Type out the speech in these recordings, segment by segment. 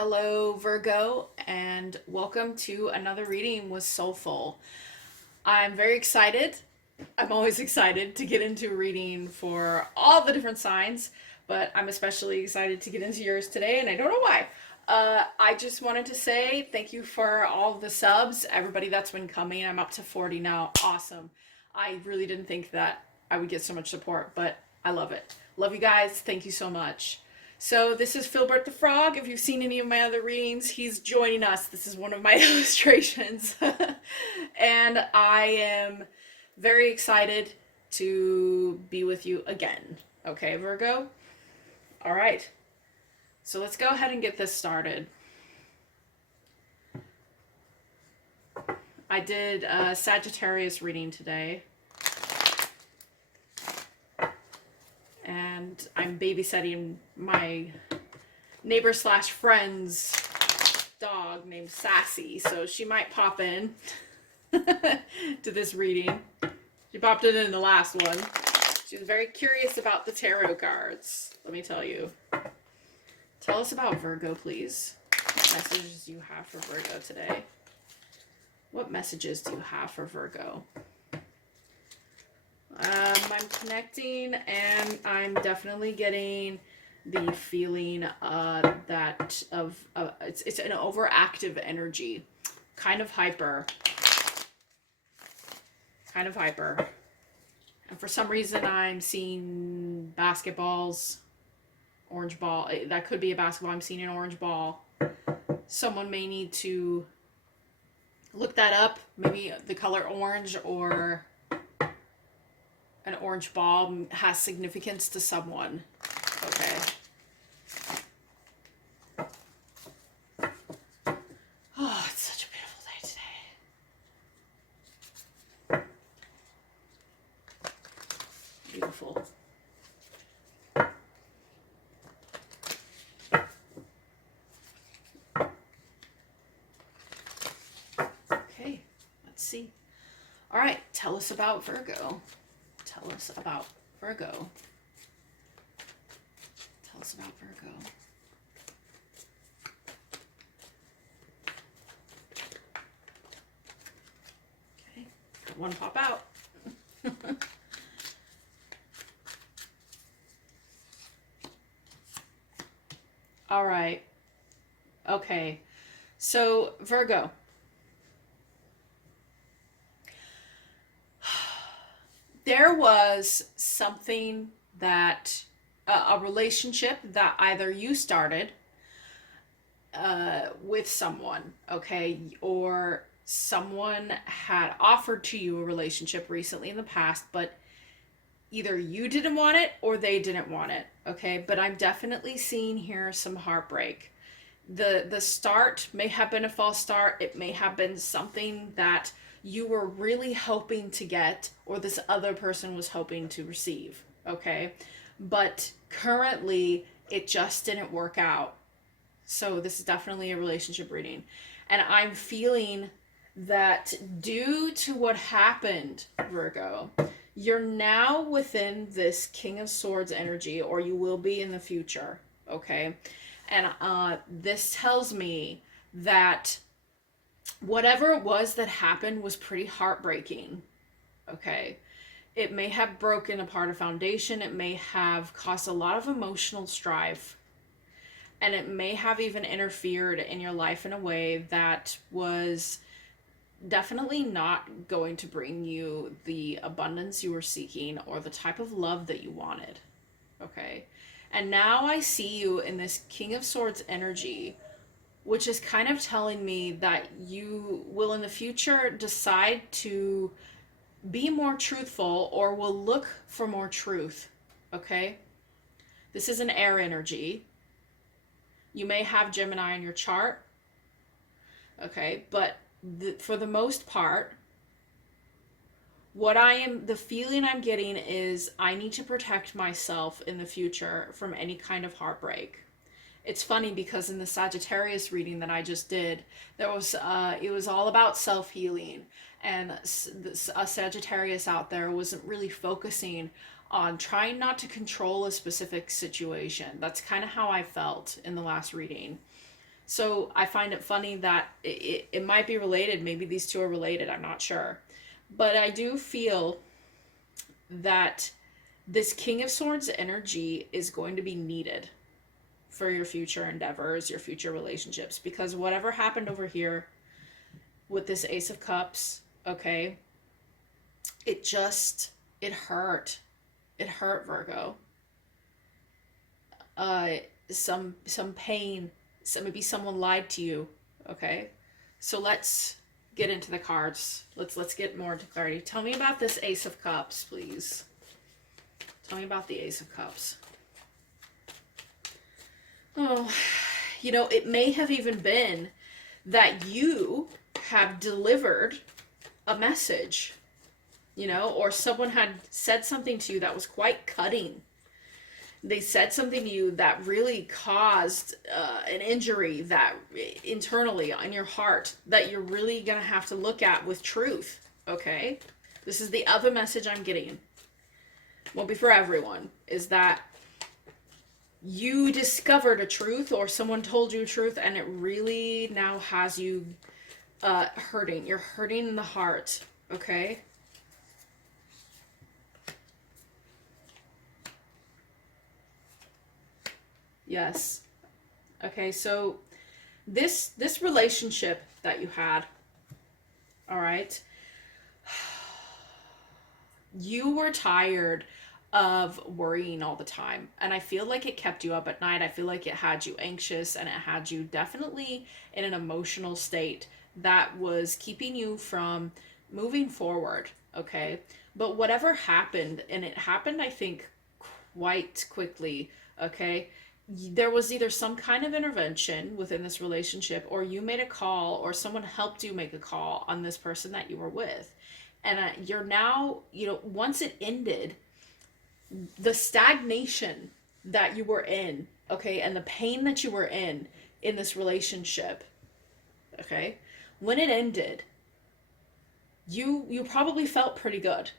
Hello, Virgo, and welcome to another reading with Soulful. I'm very excited. I'm always excited to get into a reading for all the different signs, but I'm especially excited to get into yours today, and I don't know why. I just wanted to say thank you for all of the subs, everybody that's been coming. I'm up to 40 now. Awesome. I really didn't think that I would get so much support, but I love it. Love you guys. Thank you so much. So this is Philbert the Frog. If you've seen any of my other readings, he's joining us. This is one of my illustrations. And I am very excited to be with you again. Okay, Virgo? All right. So let's go ahead and get this started. I did a Sagittarius reading today. And I'm babysitting my neighbor slash friend's dog named Sassy, so she might pop in to this reading. She popped in the last one. She was very curious about the tarot cards, let me tell you. Tell us about Virgo, please. What messages do you have for Virgo today? What messages do you have for Virgo? I'm connecting, and I'm definitely getting the feeling that it's an overactive energy, kind of hyper, and for some reason I'm seeing basketballs, orange ball. That could be a basketball. I'm seeing an orange ball. Someone may need to look that up. Maybe the color orange or an orange ball has significance to someone. Okay. Oh, it's such a beautiful day today. Beautiful. Okay, let's see. All right, tell us about Virgo. Tell us about Virgo. Tell us about Virgo. Okay, got one pop out. All right. Okay. So, Virgo. There was something that, a relationship that either you started with someone, okay, or someone had offered to you a relationship recently in the past, but either you didn't want it or they didn't want it, okay? But I'm definitely seeing here some heartbreak. The start may have been a false start. It may have been something that you were really hoping to get, or this other person was hoping to receive, okay? But currently, it just didn't work out. So this is definitely a relationship reading. And I'm feeling that due to what happened, Virgo, you're now within this King of Swords energy, or you will be in the future, okay? And this tells me that whatever it was that happened was pretty heartbreaking, okay? It may have broken apart a foundation. It may have caused a lot of emotional strife. And it may have even interfered in your life in a way that was definitely not going to bring you the abundance you were seeking or the type of love that you wanted, okay? And now I see you in this King of Swords energy, which is kind of telling me that you will in the future decide to be more truthful or will look for more truth, okay? This is an air energy. You may have Gemini in your chart, okay? But for the most part, the feeling I'm getting is I need to protect myself in the future from any kind of heartbreak. It's funny because in the Sagittarius reading that I just did, there was it was all about self-healing, and a Sagittarius out there wasn't really focusing on trying not to control a specific situation. That's kind of how I felt in the last reading. So I find it funny that it might be related. Maybe these two are related. I'm not sure. But I do feel that this King of Swords energy is going to be needed for your future endeavors, your future relationships, because whatever happened over here with this Ace of Cups, okay, it hurt. It hurt, Virgo. Some pain. Maybe someone lied to you, okay? So let's get into the cards. Let's get more into clarity. Tell me about this Ace of Cups, please. Tell me about the Ace of Cups. Oh, you know, it may have even been that you have delivered a message, you know, or someone had said something to you that was quite cutting. They said something to you that really caused an injury that internally in your heart that you're really going to have to look at with truth, okay? This is the other message I'm getting. Won't be for everyone, is that you discovered a truth or someone told you a truth and it really now has you hurting. You're hurting in the heart, okay? Yes. Okay, so this relationship that you had, all right, you were tired of worrying all the time, and I feel like it kept you up at night. I feel like it had you anxious, and it had you definitely in an emotional state that was keeping you from moving forward, okay? But whatever happened, and it happened, I think, quite quickly, okay? There was either some kind of intervention within this relationship, or you made a call, or someone helped you make a call on this person that you were with. And you're now, you know, once it ended, the stagnation that you were in, okay, and the pain that you were in this relationship, okay, when it ended, you probably felt pretty good.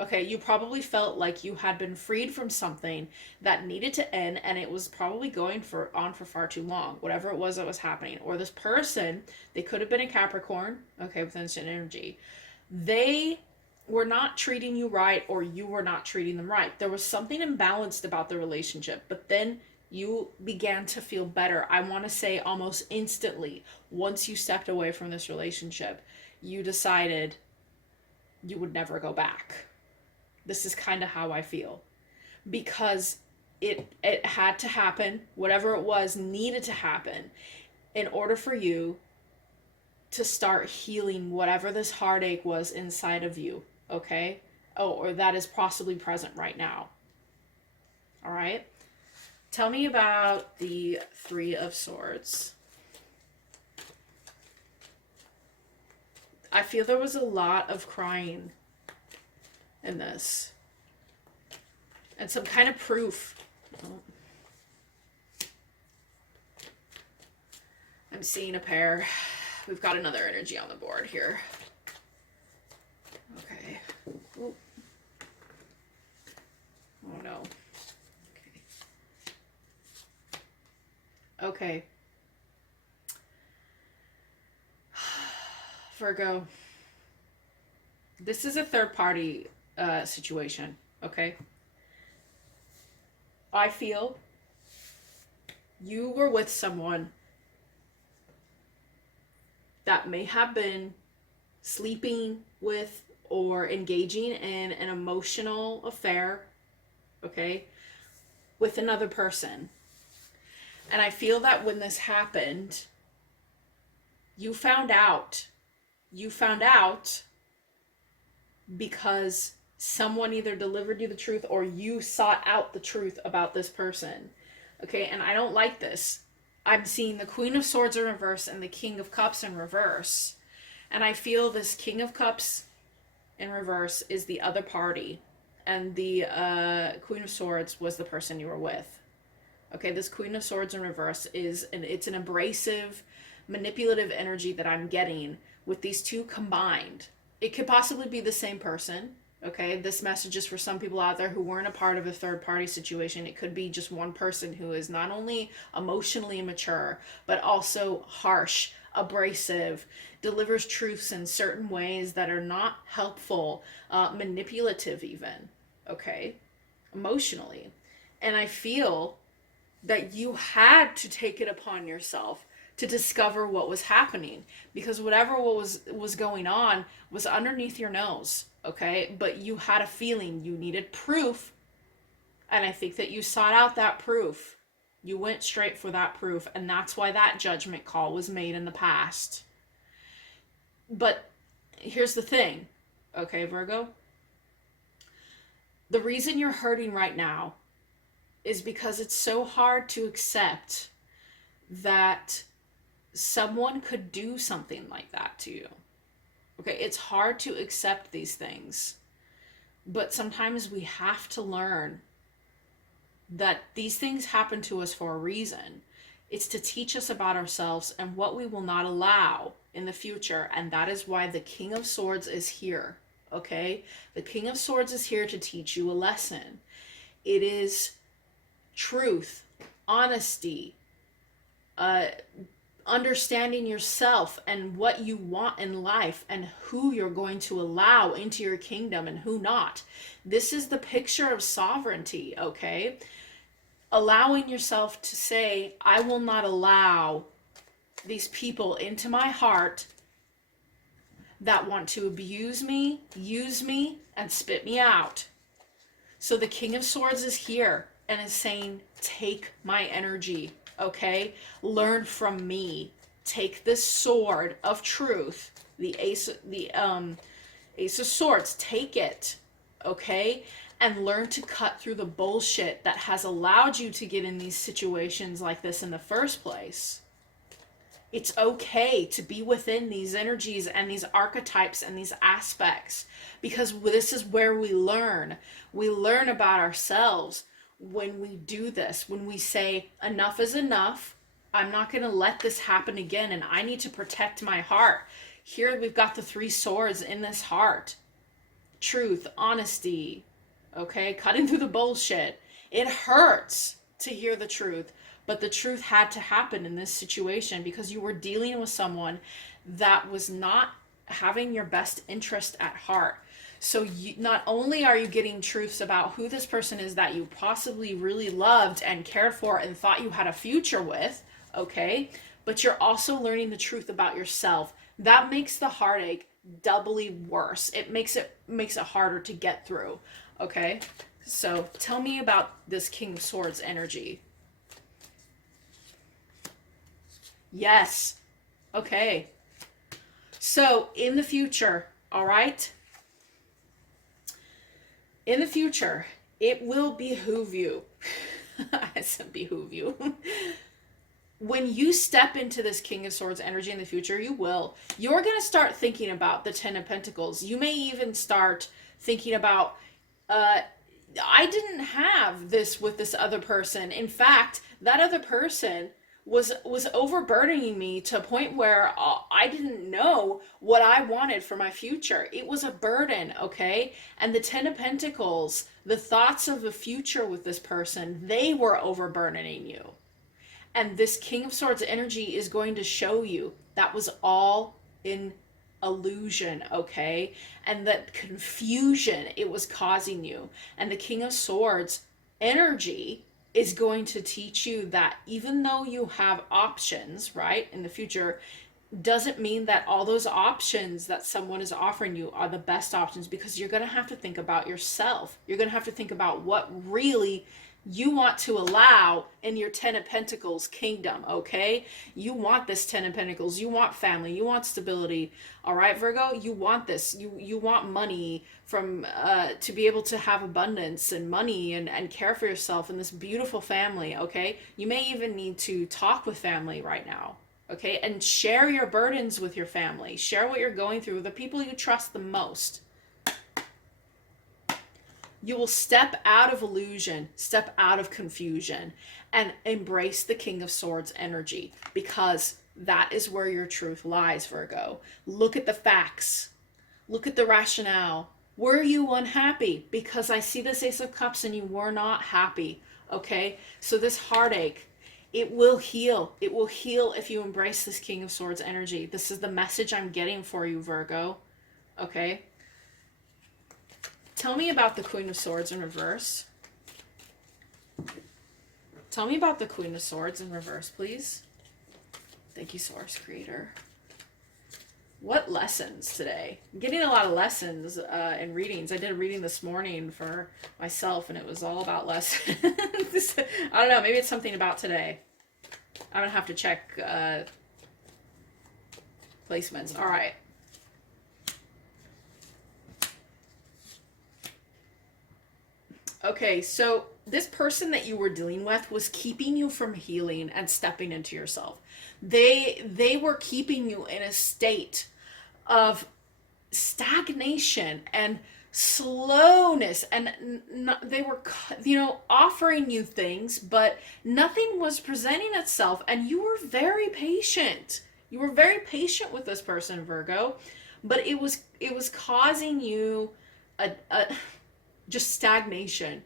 Okay, you probably felt like you had been freed from something that needed to end, and it was probably going on for far too long, whatever it was that was happening. Or this person, they could have been a Capricorn, okay, with instant energy. They were not treating you right, or you were not treating them right. There was something imbalanced about the relationship, but then you began to feel better. I want to say almost instantly, once you stepped away from this relationship, you decided you would never go back. This is kind of how I feel, because it had to happen. Whatever it was needed to happen in order for you to start healing whatever this heartache was inside of you, okay? Oh, or that is possibly present right now. All right? Tell me about the Three of Swords. I feel there was a lot of crying in this. And some kind of proof. Oh. I'm seeing a pair. We've got another energy on the board here. Okay. Ooh. Oh no. Okay. Okay. Virgo. This is a third party situation, okay? I feel you were with someone that may have been sleeping with or engaging in an emotional affair, okay, with another person. And I feel that when this happened, you found out. You found out because someone either delivered you the truth or you sought out the truth about this person. Okay, and I don't like this. I'm seeing the Queen of Swords in reverse and the King of Cups in reverse. And I feel this King of Cups in reverse is the other party. And the Queen of Swords was the person you were with. Okay, this Queen of Swords in reverse it's an abrasive, manipulative energy that I'm getting with these two combined. It could possibly be the same person. Okay, this message is for some people out there who weren't a part of a third party situation. It could be just one person who is not only emotionally immature, but also harsh, abrasive, delivers truths in certain ways that are not helpful, manipulative, even, okay, emotionally. And I feel that you had to take it upon yourself to discover what was happening, because whatever was going on was underneath your nose, okay? But you had a feeling, you needed proof, and I think that you sought out that proof. You went straight for that proof, and that's why that judgment call was made in the past. But here's the thing, okay, Virgo? The reason you're hurting right now is because it's so hard to accept that someone could do something like that to you. Okay, it's hard to accept these things, but sometimes we have to learn that these things happen to us for a reason. It's to teach us about ourselves and what we will not allow in the future, and that is why the King of Swords is here. Okay, the King of Swords is here to teach you a lesson. It is truth, honesty, understanding yourself and what you want in life and who you're going to allow into your kingdom and who not. This is the picture of sovereignty, okay? Allowing yourself to say, I will not allow these people into my heart that want to abuse me, use me, and spit me out. So the King of Swords is here and is saying, take my energy, okay? Learn from me. Take this sword of truth, the Ace of Swords, take it, okay? And learn to cut through the bullshit that has allowed you to get in these situations like this in the first place. It's okay to be within these energies and these archetypes and these aspects, because this is where we learn. We learn about ourselves when we do this, when we say, enough is enough. I'm not going to let this happen again, and I need to protect my heart. Here we've got the 3 swords in this heart. Truth, honesty, okay? Cutting through the bullshit. It hurts to hear the truth. But the truth had to happen in this situation because you were dealing with someone that was not having your best interest at heart. So not only are you getting truths about who this person is that you possibly really loved and cared for and thought you had a future with, okay? But you're also learning the truth about yourself. That makes the heartache doubly worse. It makes it harder to get through, okay? So tell me about this King of Swords energy. Yes. Okay. So in the future, all right? In the future, it will behoove you. I said behoove you. When you step into this King of Swords energy in the future, you will. You're going to start thinking about the 10 of Pentacles. You may even start thinking about, I didn't have this with this other person. In fact, that other person was overburdening me to a point where I didn't know what I wanted for my future. It was a burden, okay? And the 10 of Pentacles, the thoughts of the future with this person, they were overburdening you. And this King of Swords energy is going to show you that was all in illusion, okay? And that confusion it was causing you. And the King of Swords energy is going to teach you that even though you have options, right, in the future, doesn't mean that all those options that someone is offering you are the best options, because you're going to have to think about yourself. You're going to have to think about what really you want to allow in your 10 of Pentacles kingdom, okay? You want this 10 of Pentacles. You want family. You want stability. All right, Virgo? You want this. You want money from to be able to have abundance and money and care for yourself and this beautiful family, okay? You may even need to talk with family right now, okay? And share your burdens with your family. Share what you're going through with the people you trust the most. You will step out of illusion, step out of confusion, and embrace the King of Swords energy, because that is where your truth lies, Virgo. Look at the facts. Look at the rationale. Were you unhappy? Because I see this Ace of Cups and you were not happy. Okay? So this heartache, it will heal. It will heal if you embrace this King of Swords energy. This is the message I'm getting for you, Virgo. Okay? Tell me about the Queen of Swords in reverse. Tell me about the Queen of Swords in reverse, please. Thank you, Source Creator. What lessons today? I'm getting a lot of lessons in readings. I did a reading this morning for myself, and it was all about lessons. I don't know. Maybe it's something about today. I'm going to have to check placements. All right. Okay, so this person that you were dealing with was keeping you from healing and stepping into yourself. They were keeping you in a state of stagnation and slowness, and they were, offering you things, but nothing was presenting itself, and you were very patient. You were very patient with this person, Virgo, but it was causing you a just stagnation.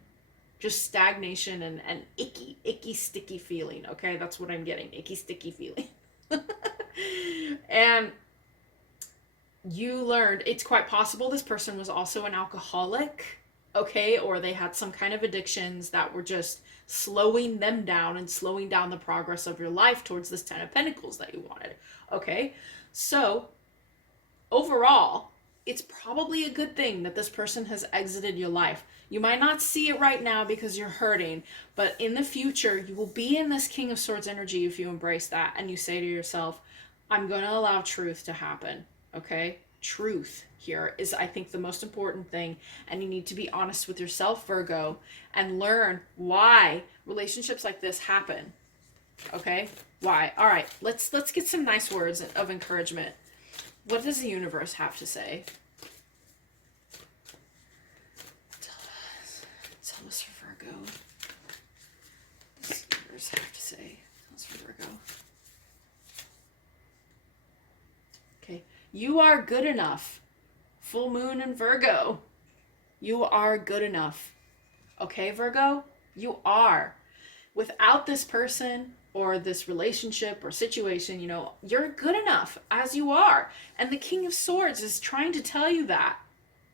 Just stagnation and icky, sticky feeling. Okay, that's what I'm getting. Icky, sticky feeling. And you learned, it's quite possible this person was also an alcoholic, okay, or they had some kind of addictions that were just slowing them down and slowing down the progress of your life towards this 10 of Pentacles that you wanted. Okay, so overall, it's probably a good thing that this person has exited your life. You might not see it right now because you're hurting, but in the future, you will be in this King of Swords energy if you embrace that and you say to yourself, I'm going to allow truth to happen, okay? Truth here is, I think, the most important thing, and you need to be honest with yourself, Virgo, and learn why relationships like this happen, okay? Why? All right, let's get some nice words of encouragement. What does the universe have to say? Tell us for Virgo. What does the universe have to say? Tell us for Virgo. Okay. You are good enough. Full moon in Virgo. You are good enough. Okay, Virgo? You are. Without this person or this relationship or situation, you're good enough as you are. And the King of Swords is trying to tell you that.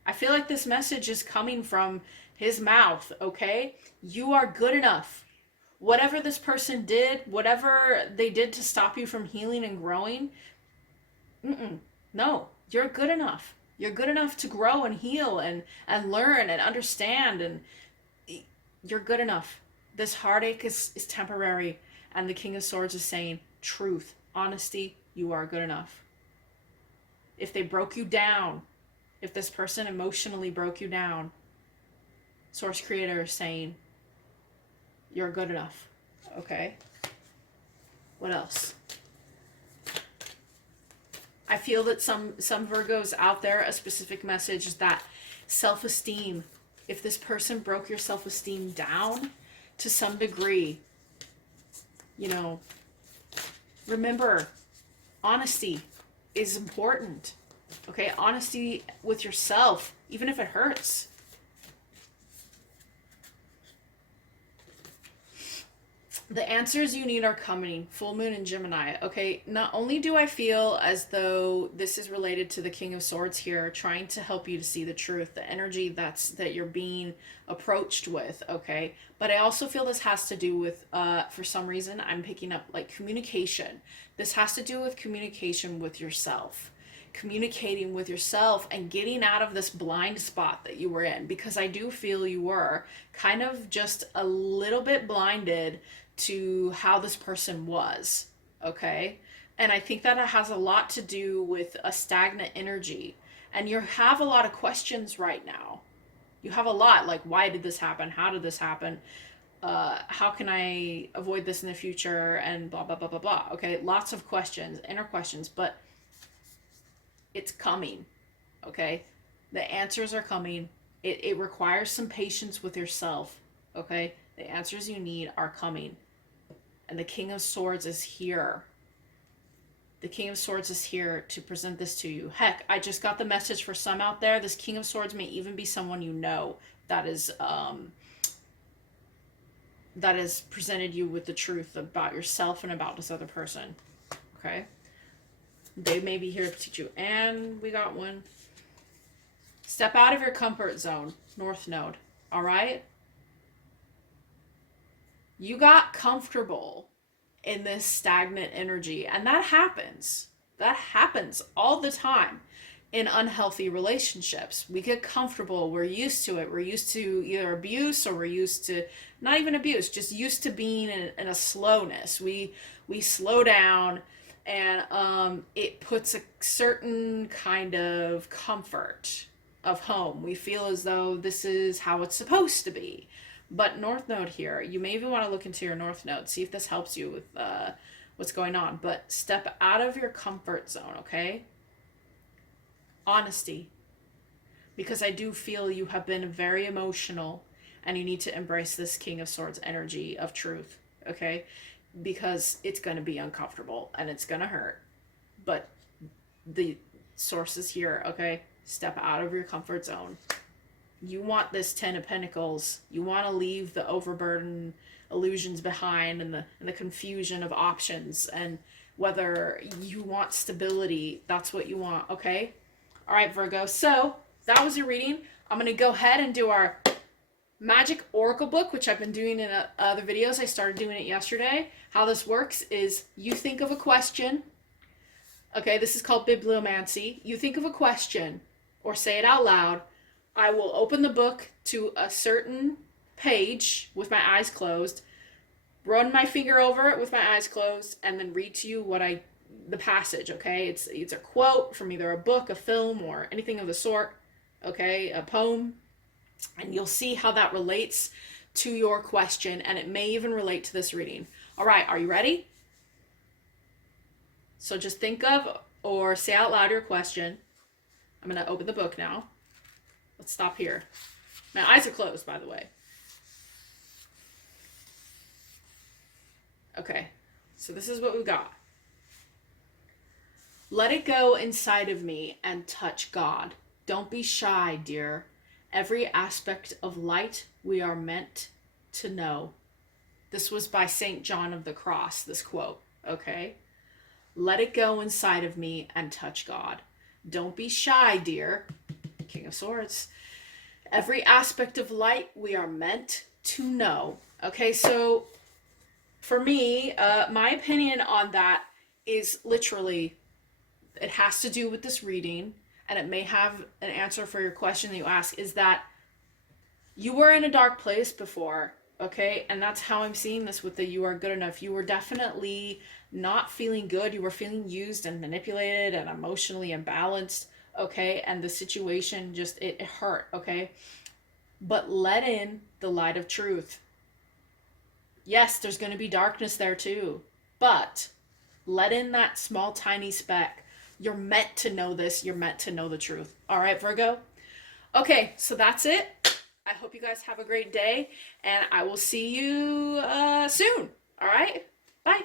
I feel like this message is coming from his mouth, okay? You are good enough. Whatever this person did, whatever they did to stop you from healing and growing, no, you're good enough. You're good enough to grow and heal and learn and understand, and you're good enough. This heartache is temporary. And the King of Swords is saying, truth, honesty, you are good enough. If they broke you down, if this person emotionally broke you down, Source Creator is saying, you're good enough. Okay? What else? I feel that some Virgos out there, a specific message is that self-esteem. If this person broke your self-esteem down to some degree, remember, honesty is important. Okay, honesty with yourself, even if it hurts. The answers you need are coming. Full moon in Gemini. Okay, not only do I feel as though this is related to the King of Swords here, trying to help you to see the truth, the energy that you're being approached with, okay, but I also feel this has to do with, for some reason, I'm picking up like communication. This has to do with communication with yourself. Communicating with yourself and getting out of this blind spot that you were in, because I do feel you were kind of just a little bit blinded to how this person was, okay? And I think that it has a lot to do with a stagnant energy, and you have a lot of questions right now. You have a lot, like, why did this happen? How did this happen? How can I avoid this in the future? And blah, blah, blah, blah, blah. Okay, lots of questions, inner questions, but it's coming, okay? The answers are coming. It requires some patience with yourself, okay? The answers you need are coming. And the King of Swords is here. The King of Swords is here to present this to you. Heck, I just got the message for some out there. This King of Swords may even be someone you know that is presented you with the truth about yourself and about this other person. Okay? They may be here to teach you. And we got one. Step out of your comfort zone, North Node. All right? You got comfortable in this stagnant energy, and that happens. That happens all the time in unhealthy relationships. We get comfortable, we're used to it. We're used to either abuse, or we're used to not even abuse, just used to being in a slowness. We slow down, and it puts a certain kind of comfort of home. We feel as though this is how it's supposed to be. But North Node here, you may even want to look into your North Node, see if this helps you with what's going on. But step out of your comfort zone, okay? Honesty. Because I do feel you have been very emotional, and you need to embrace this King of Swords energy of truth, okay? Because it's going to be uncomfortable, and it's going to hurt. But the source is here, okay? Step out of your comfort zone. You want this Ten of Pentacles. You want to leave the overburden illusions behind, and the confusion of options, and whether you want stability, that's what you want, okay? All right, Virgo. So that was your reading. I'm going to go ahead and do our Magic Oracle book, which I've been doing in other videos. I started doing it yesterday. How this works is you think of a question. Okay, this is called bibliomancy. You think of a question or say it out loud. I will open the book to a certain page with my eyes closed, run my finger over it with my eyes closed, and then read to you the passage, okay? It's a quote from either a book, a film, or anything of the sort, okay? A poem. And you'll see how that relates to your question, and it may even relate to this reading. All right, are you ready? So just think of or say out loud your question. I'm going to open the book now. Let's stop here. My eyes are closed, by the way. Okay, so this is what we've got. Let it go inside of me and touch God. Don't be shy, dear. Every aspect of light we are meant to know. This was by St. John of the Cross, this quote, okay? Let it go inside of me and touch God. Don't be shy, dear. King of Swords. Every aspect of light we are meant to know. Okay, so for me, my opinion on that is literally, it has to do with this reading, and it may have an answer for your question that you ask, is that you were in a dark place before, okay? And that's how I'm seeing this with the you are good enough. You were definitely not feeling good. You were feeling used and manipulated and emotionally imbalanced, okay? And the situation just, it hurt, okay? But let in the light of truth. Yes, there's going to be darkness there too, but let in that small, tiny speck. You're meant to know this. You're meant to know the truth. All right, Virgo? Okay, so that's it. I hope you guys have a great day, and I will see you soon. All right? Bye.